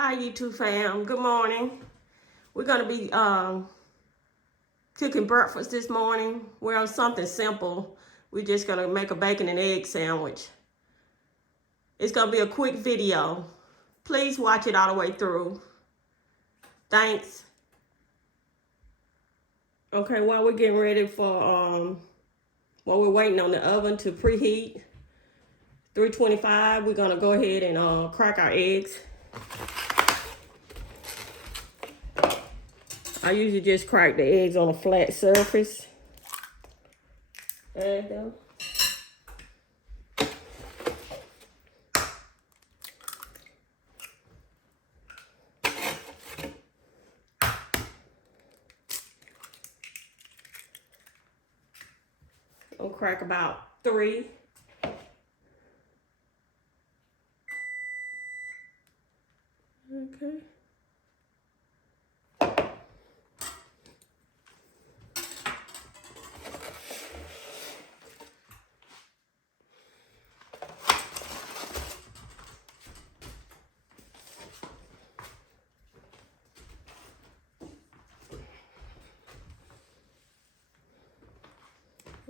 Hi YouTube fam, good morning. We're gonna be cooking breakfast this morning. We're on something simple. We're just gonna make a bacon and egg sandwich. It's gonna be a quick video. Please watch it all the way through. Thanks. Okay, while we're getting ready for while we're waiting on the oven to preheat 325, we're gonna go ahead and crack our eggs. I usually just crack the eggs on a flat surface. Add them. I'll crack about 3. Okay.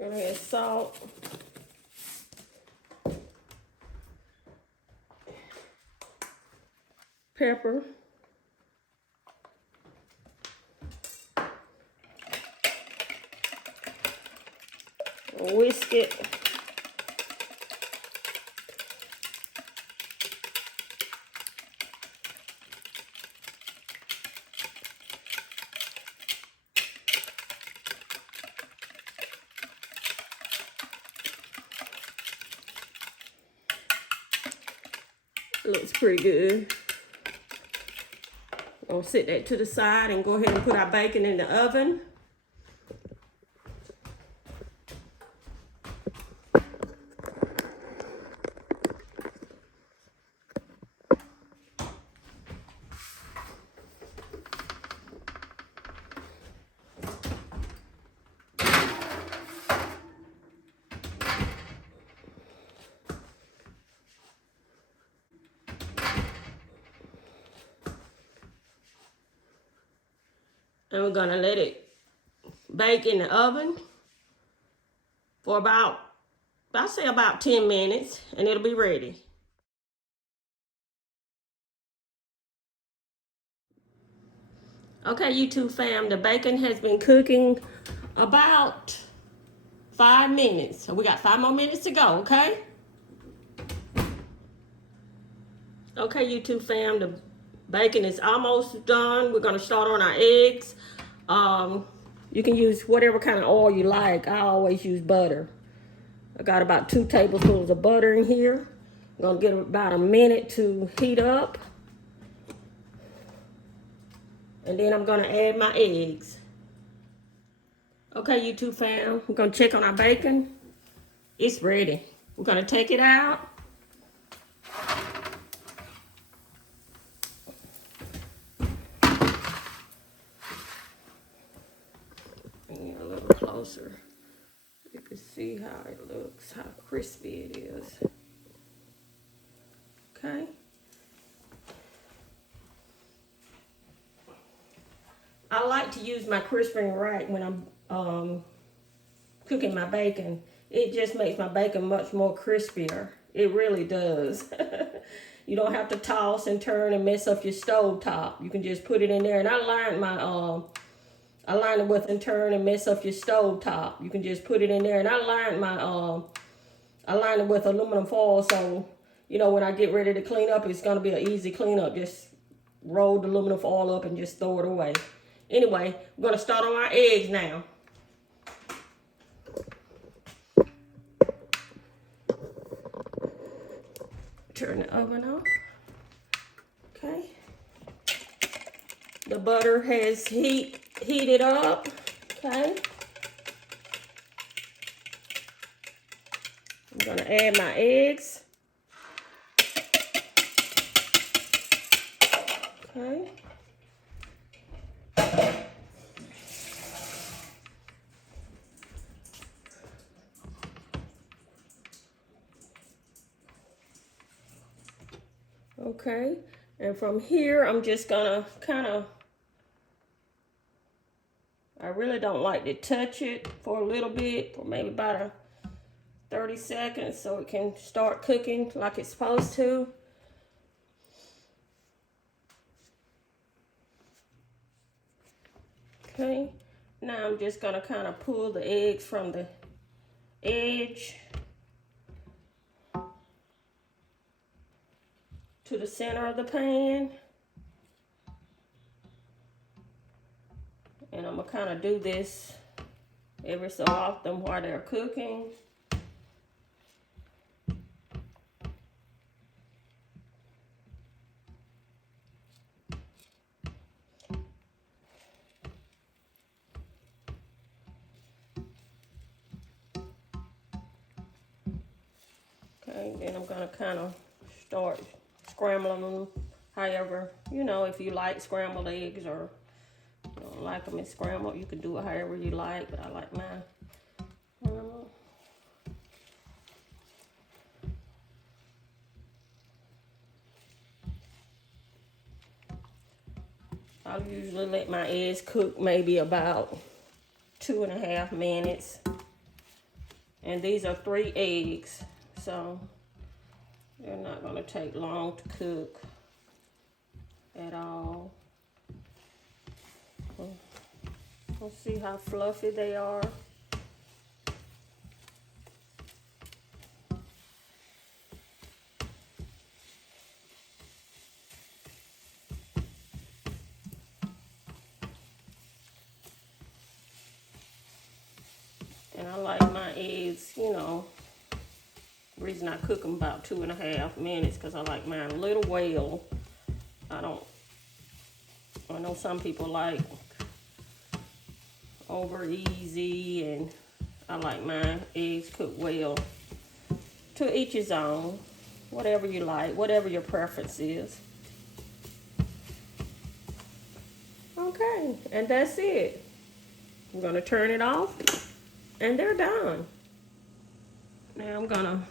Gonna add salt. Pepper. Whisk it. Looks pretty good. I'll set that to the side and go ahead and put our bacon in the oven. And we're gonna let it bake in the oven for about 10 minutes, and it'll be ready. Okay, YouTube fam, the bacon has been cooking about 5 minutes. So we got 5 more minutes to go, okay? Okay, YouTube fam, the bacon is almost done. We're gonna start on our eggs. You can use whatever kind of oil you like. I always use butter. I got about 2 tablespoons of butter in here. I'm gonna give it about a minute to heat up. And then I'm gonna add my eggs. Okay, YouTube fam, we're gonna check on our bacon. It's ready. We're gonna take it out. Bring it a little closer. You can see how it looks, how crispy it is. Okay. I like to use my crisping rack when I'm cooking my bacon. It just makes my bacon much more crispier. It really does. You don't have to toss and turn and mess up your stove top. You can just put it in there. And I line it with and turn and mess up your stove top. You can just put it in there. And I line it with aluminum foil, so you know when I get ready to clean up, it's gonna be an easy cleanup. Just roll the aluminum foil up and just throw it away. Anyway, we're gonna start on our eggs now. Turn the oven off. Okay. The butter has heated up. Okay. I'm gonna add my eggs. Okay. Okay, And from here, I'm just gonna I really don't like to touch it for a little bit, for maybe about 30 seconds so it can start cooking like it's supposed to. Okay, now I'm just gonna kind of pull the eggs from the edge to the center of the pan. And I'm gonna kind of do this every so often while they're cooking. Okay, then I'm gonna kind of start scrambling them. However, you know, if you like scrambled eggs or you don't like them as scrambled, you can do it however you like, but I like mine. I'll usually let my eggs cook maybe about 2.5 minutes. And these are 3 eggs, so they're not gonna take long to cook at all. Let's see how fluffy they are. And I like my eggs, you know, the reason I cook them about 2.5 minutes because I like mine a little well. I know some people like over easy, and I like my eggs cooked well. To each his own, whatever you like, whatever your preference is. Okay, and that's it. I'm gonna turn it off, and they're done. Now I'm gonna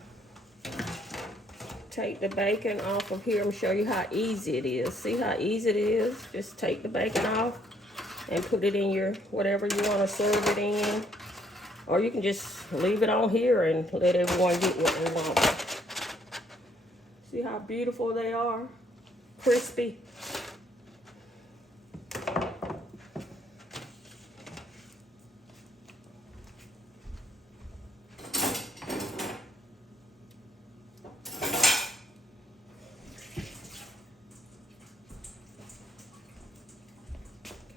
take the bacon off of here and show you how easy it is. See how easy it is? Just take the bacon off and put it in your whatever you want to serve it in. Or you can just leave it on here and let everyone get what they want. See how beautiful they are? Crispy.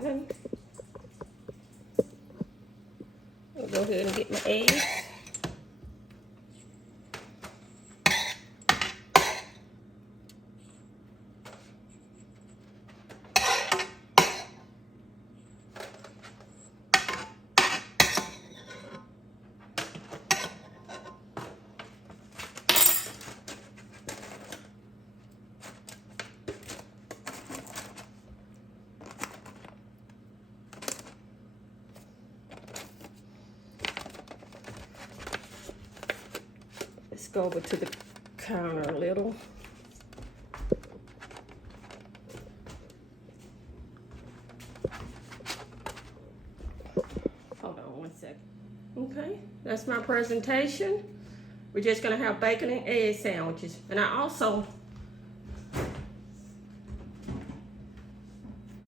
Okay. I'll go ahead and get my eggs. Let's go over to the counter a little. Hold on one second. Okay, that's my presentation. We're just gonna have bacon and egg sandwiches. And I also